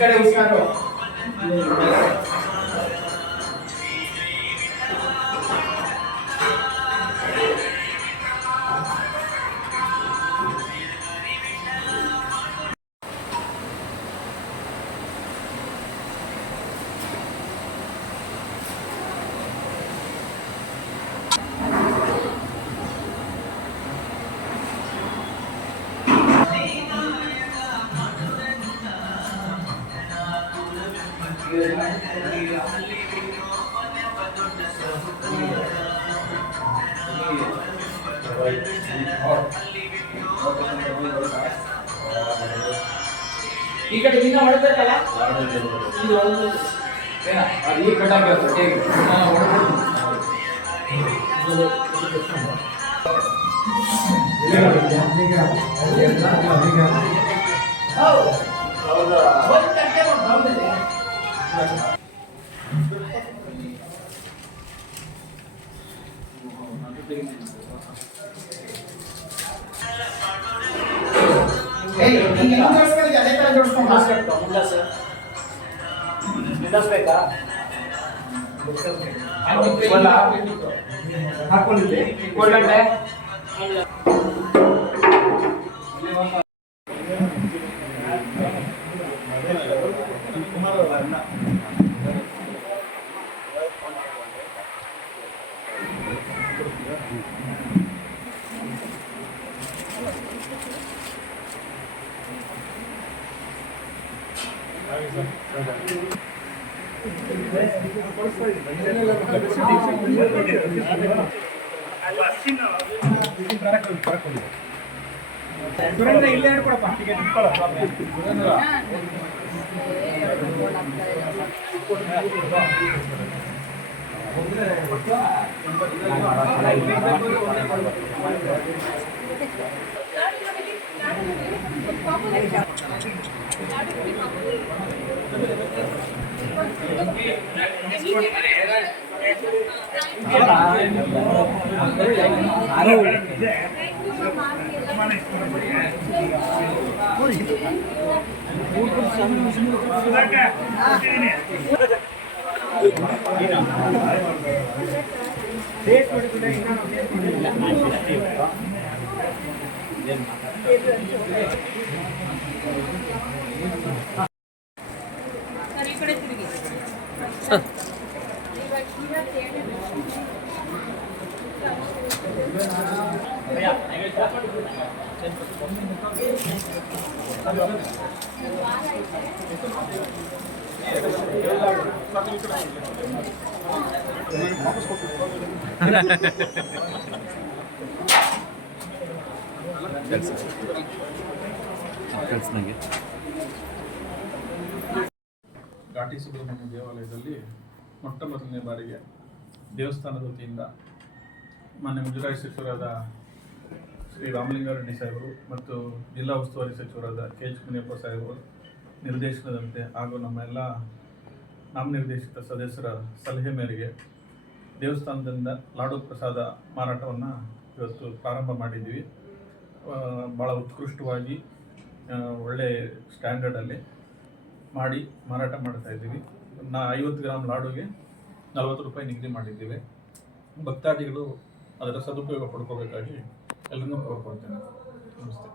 ಕಡೆ ಉಸ್ಕೊಂಡು ಈ ಕಡೆ ದಿನ ಹೊಡೆದಲ್ಲ ಇದು ಅದು ಈ ಕಟ್ಟಾಗಬೇಕು ಹೇಗೆ ಹಾಕೊಂಡಿದ್ದೆ ಕೊಡಗಂಟೆ ಇಲ್ಲೇ ಹೇಳ್ಕೊಡಪ್ಪ ಘಾಟಿ ಸುಬ್ರಹ್ಮಣ್ಯ ದೇವಾಲಯದಲ್ಲಿ ಮೊಟ್ಟ ಮೊದಲನೇ ಬಾರಿಗೆ ದೇವಸ್ಥಾನದ ವತಿಯಿಂದ ಮಾನ್ಯ ಮುಜರಾಯಿ ಸಚಿವರಾದ ಶ್ರೀ ರಾಮಲಿಂಗಾರೆಡ್ಡಿ ಸಾಹೇಬರು ಮತ್ತು ಜಿಲ್ಲಾ ಉಸ್ತುವಾರಿ ಸಚಿವರಾದ ಕೆ.ಎಚ್. ಮುನಿಯಪ್ಪ ಸಾಹೇಬರು ನಿರ್ದೇಶನದಂತೆ ಹಾಗೂ ನಮ್ಮೆಲ್ಲ ನಾಮನಿರ್ದೇಶಿತ ಸದಸ್ಯರ ಸಲಹೆ ಮೇರೆಗೆ ದೇವಸ್ಥಾನದಿಂದ ಲಾಡು ಪ್ರಸಾದ ಮಾರಾಟವನ್ನು ಇವತ್ತು ಪ್ರಾರಂಭ ಮಾಡಿದ್ದೀವಿ. ಭಾಳ ಉತ್ಕೃಷ್ಟವಾಗಿ ಒಳ್ಳೆ ಸ್ಟ್ಯಾಂಡರ್ಡಲ್ಲಿ ಮಾಡಿ ಮಾರಾಟ ಮಾಡ್ತಾಯಿದ್ದೀವಿ. 50 ಗ್ರಾಮ್ ಲಾಡುಗೆ 40 ರೂಪಾಯಿ ನಿಗದಿ ಮಾಡಿದ್ದೀವಿ. ಭಕ್ತಾದಿಗಳು ಅದರ ಸದುಪಯೋಗ ಪಡ್ಕೋಬೇಕಾಗಿ ಎಲ್ಲರನ್ನೂ ಕೋರ್ಕೊಳ್ತೇನೆ. ನಮಸ್ತೆ.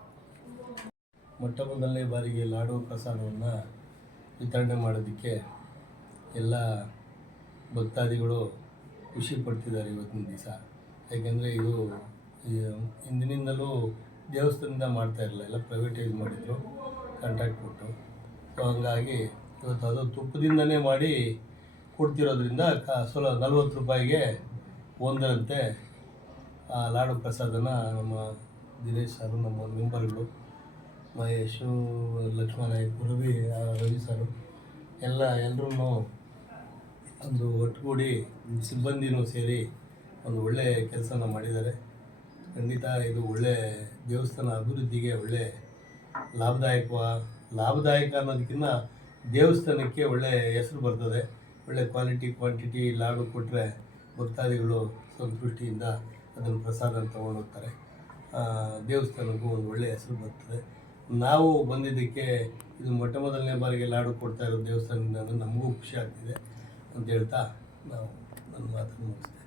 ಮೊಟ್ಟ ಮೊದಲನೇ ಬಾರಿಗೆ ಲಾಡು ಪ್ರಸಾದವನ್ನು ವಿತರಣೆ ಮಾಡೋದಕ್ಕೆ ಎಲ್ಲ ಭಕ್ತಾದಿಗಳು ಖುಷಿ ಪಡ್ತಿದ್ದಾರೆ ಇವತ್ತಿನ ದಿವಸ. ಯಾಕೆಂದರೆ ಇದು ಹಿಂದಿನಿಂದಲೂ ದೇವಸ್ಥಾನದಿಂದ ಮಾಡ್ತಾಯಿರಲಿಲ್ಲ, ಎಲ್ಲ ಪ್ರೈವೇಟೈಸ್ ಮಾಡಿದರು ಕಾಂಟ್ರಾಕ್ಟ್ ಕೊಟ್ಟು. ಸೊ ಹಂಗಾಗಿ ಇವತ್ತು ಅದು ತುಪ್ಪದಿಂದನೇ ಮಾಡಿ ಕೊಡ್ತಿರೋದ್ರಿಂದ 40 ರೂಪಾಯಿಗೆ ಒಂದರಂತೆ ಲಾಡು ಪ್ರಸಾದನ ನಮ್ಮ ದಿನೇಶ್ ಸರು, ನಮ್ಮ ಮೆಂಬರ್ಗಳು ಮಹೇಶು, ಲಕ್ಷ್ಮಣ ನಾಯ್ಕ, ರವಿ ಸರು ಎಲ್ಲರೂ ಒಂದು ಒಟ್ಟುಗೂಡಿ ಸಿಬ್ಬಂದಿನೂ ಸೇರಿ ಒಂದು ಒಳ್ಳೆಯ ಕೆಲಸನ ಮಾಡಿದ್ದಾರೆ. ಖಂಡಿತ ಇದು ಒಳ್ಳೆ ದೇವಸ್ಥಾನ ಅಭಿವೃದ್ಧಿಗೆ ಒಳ್ಳೆ ಲಾಭದಾಯಕ ಅನ್ನೋದಕ್ಕಿಂತ ದೇವಸ್ಥಾನಕ್ಕೆ ಒಳ್ಳೆ ಹೆಸರು ಬರ್ತದೆ. ಒಳ್ಳೆ ಕ್ವಾಂಟಿಟಿ ಲಾಡು ಕೊಟ್ಟರೆ ಭಕ್ತಾದಿಗಳು ಸಂತೃಷ್ಟಿಯಿಂದ ಅದನ್ನು ಪ್ರಸಾದ ತೊಗೊಂಡು ಹೋಗ್ತಾರೆ. ದೇವಸ್ಥಾನಕ್ಕೂ ಒಂದು ಒಳ್ಳೆಯ ಹೆಸರು ಬರ್ತದೆ. ನಾವು ಬಂದಿದ್ದಕ್ಕೆ ಇದು ಮೊಟ್ಟ ಮೊದಲನೇ ಬಾರಿಗೆ ಲಾಡು ಕೊಡ್ತಾ ಇರೋ ದೇವಸ್ಥಾನದಿಂದ ನಮಗೂ ಖುಷಿ ಆಗ್ತಿದೆ ಅಂತ ಹೇಳ್ತಾ ನಾವು ನನ್ನ ಮಾತನ್ನು ಮುಗಿಸ್ತೇನೆ.